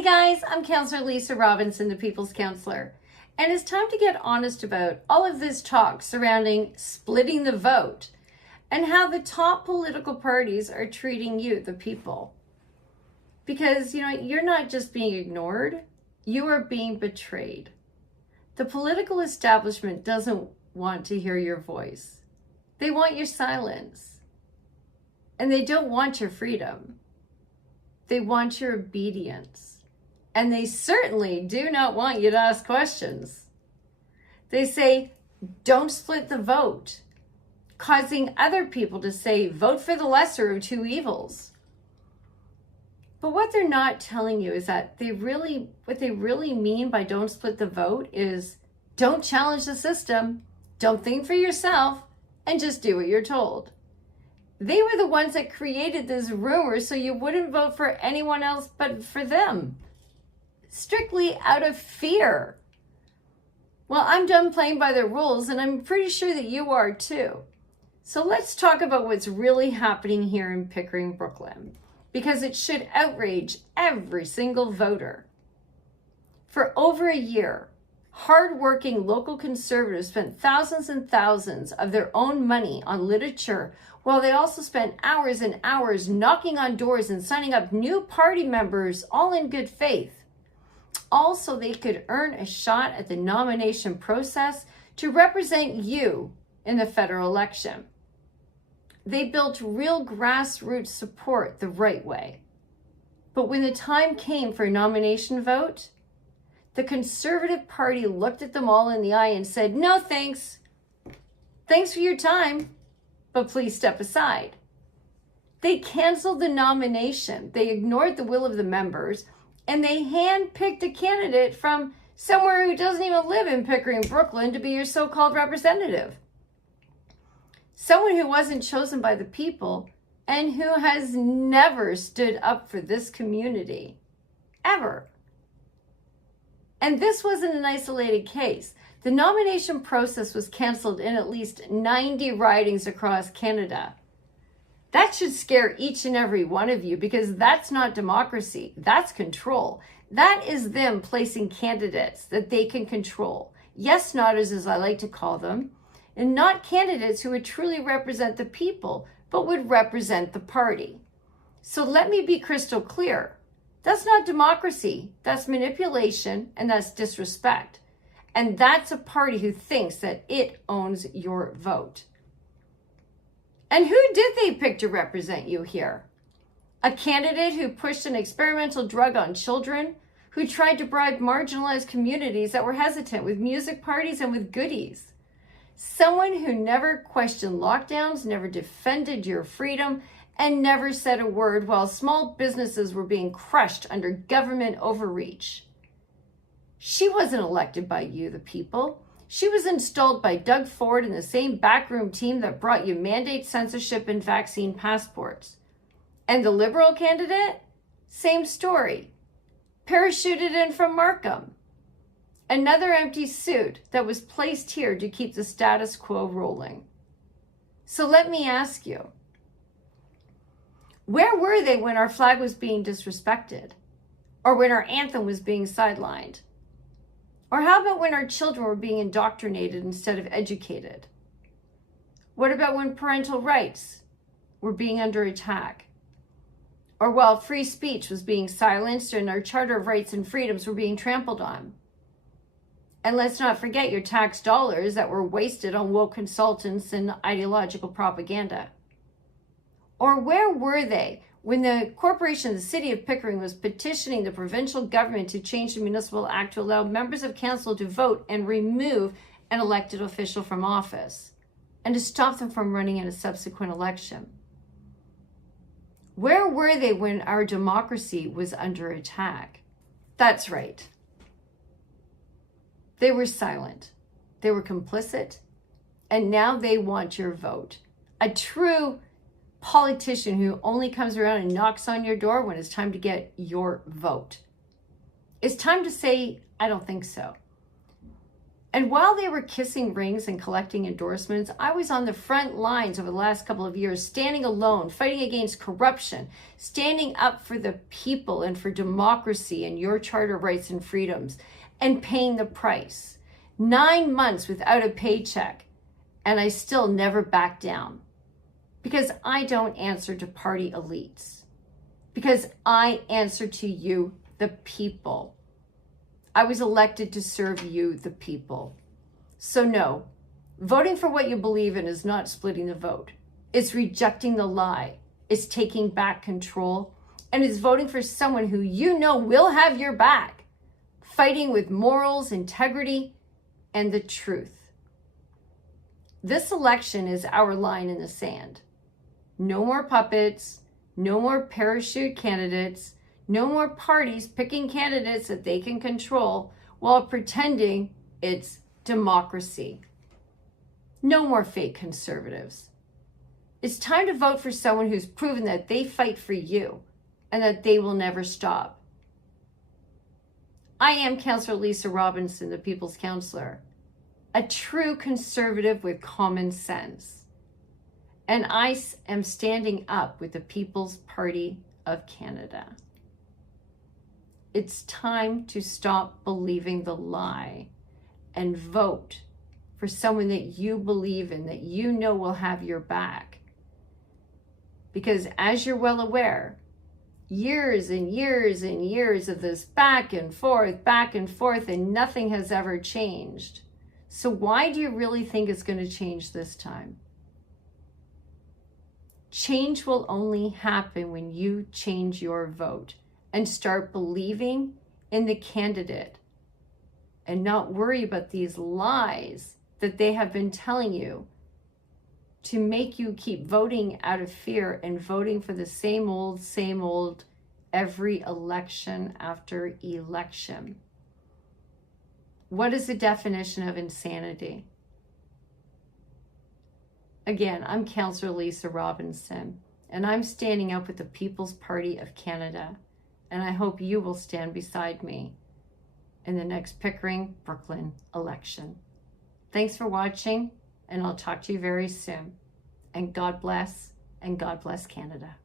Hey guys, I'm Councillor Lisa Robinson, the People's Councillor, and it's time to get honest about all of this talk surrounding splitting the vote and how the top political parties are treating you, the people. Because, you're not just being ignored, you are being betrayed. The political establishment doesn't want to hear your voice. They want your silence. And they don't want your freedom. They want your obedience. And they certainly do not want you to ask questions. They say, don't split the vote, causing other people to say, vote for the lesser of two evils. But what they're not telling you is that what they really mean by don't split the vote is don't challenge the system, don't think for yourself, and just do what you're told. They were the ones that created this rumor so you wouldn't vote for anyone else but for them. Strictly out of fear. Well, I'm done playing by their rules, and I'm pretty sure that you are too. So let's talk about what's really happening here in Pickering-Brooklin, because it should outrage every single voter. For over a year, hard-working local conservatives spent thousands and thousands of their own money on literature, while they also spent hours and hours knocking on doors and signing up new party members, all in good faith. Also, they could earn a shot at the nomination process to represent you in the federal election. They built real grassroots support the right way. But when the time came for a nomination vote, the Conservative Party looked at them all in the eye and said, no thanks. Thanks for your time, but please step aside. They canceled the nomination. They ignored the will of the members, and they handpicked a candidate from somewhere who doesn't even live in Pickering-Brooklin to be your so-called representative. Someone who wasn't chosen by the people and who has never stood up for this community, ever. And this wasn't an isolated case. The nomination process was canceled in at least 90 ridings across Canada. That should scare each and every one of you, because that's not democracy. That's control. That is them placing candidates that they can control. Yes-notters, as I like to call them, and not candidates who would truly represent the people, but would represent the party. So let me be crystal clear. That's not democracy. That's manipulation, and that's disrespect. And that's a party who thinks that it owns your vote. And who did they pick to represent you here? A candidate who pushed an experimental drug on children, who tried to bribe marginalized communities that were hesitant with music parties and with goodies. Someone who never questioned lockdowns, never defended your freedom, and never said a word while small businesses were being crushed under government overreach. She wasn't elected by you, the people. She was installed by Doug Ford and the same backroom team that brought you mandate censorship and vaccine passports. And the Liberal candidate? Same story. Parachuted in from Markham. Another empty suit that was placed here to keep the status quo rolling. So let me ask you, where were they when our flag was being disrespected? Or when our anthem was being sidelined? Or how about when our children were being indoctrinated instead of educated? What about when parental rights were being under attack? Or while free speech was being silenced and our Charter of Rights and Freedoms were being trampled on? And let's not forget your tax dollars that were wasted on woke consultants and ideological propaganda. Or where were they when the corporation, the City of Pickering, was petitioning the provincial government to change the Municipal Act to allow members of council to vote and remove an elected official from office, and to stop them from running in a subsequent election? Where were they when our democracy was under attack? That's right. They were silent. They were complicit. And now they want your vote. A true politician who only comes around and knocks on your door when it's time to get your vote. It's time to say, I don't think so. And while they were kissing rings and collecting endorsements, I was on the front lines over the last couple of years, standing alone, fighting against corruption, standing up for the people and for democracy and your charter rights and freedoms, and paying the price. 9 months without a paycheck, and I still never backed down. Because I don't answer to party elites. Because I answer to you, the people. I was elected to serve you, the people. So no, voting for what you believe in is not splitting the vote. It's rejecting the lie. It's taking back control. And it's voting for someone who you know will have your back. Fighting with morals, integrity, and the truth. This election is our line in the sand. No more puppets, no more parachute candidates, no more parties picking candidates that they can control while pretending it's democracy. No more fake conservatives. It's time to vote for someone who's proven that they fight for you and that they will never stop. I am Councillor Lisa Robinson, the People's Councillor, a true conservative with common sense. And I am standing up with the People's Party of Canada. It's time to stop believing the lie and vote for someone that you believe in, that you know will have your back. Because as you're well aware, years and years and years of this back and forth, and nothing has ever changed. So why do you really think it's going to change this time? Change will only happen when you change your vote and start believing in the candidate and not worry about these lies that they have been telling you to make you keep voting out of fear and voting for the same old every election after election. What is the definition of insanity? Again, I'm Councillor Lisa Robinson, and I'm standing up with the People's Party of Canada, and I hope you will stand beside me in the next Pickering-Brooklin election. Thanks for watching, and I'll talk to you very soon. And God bless Canada.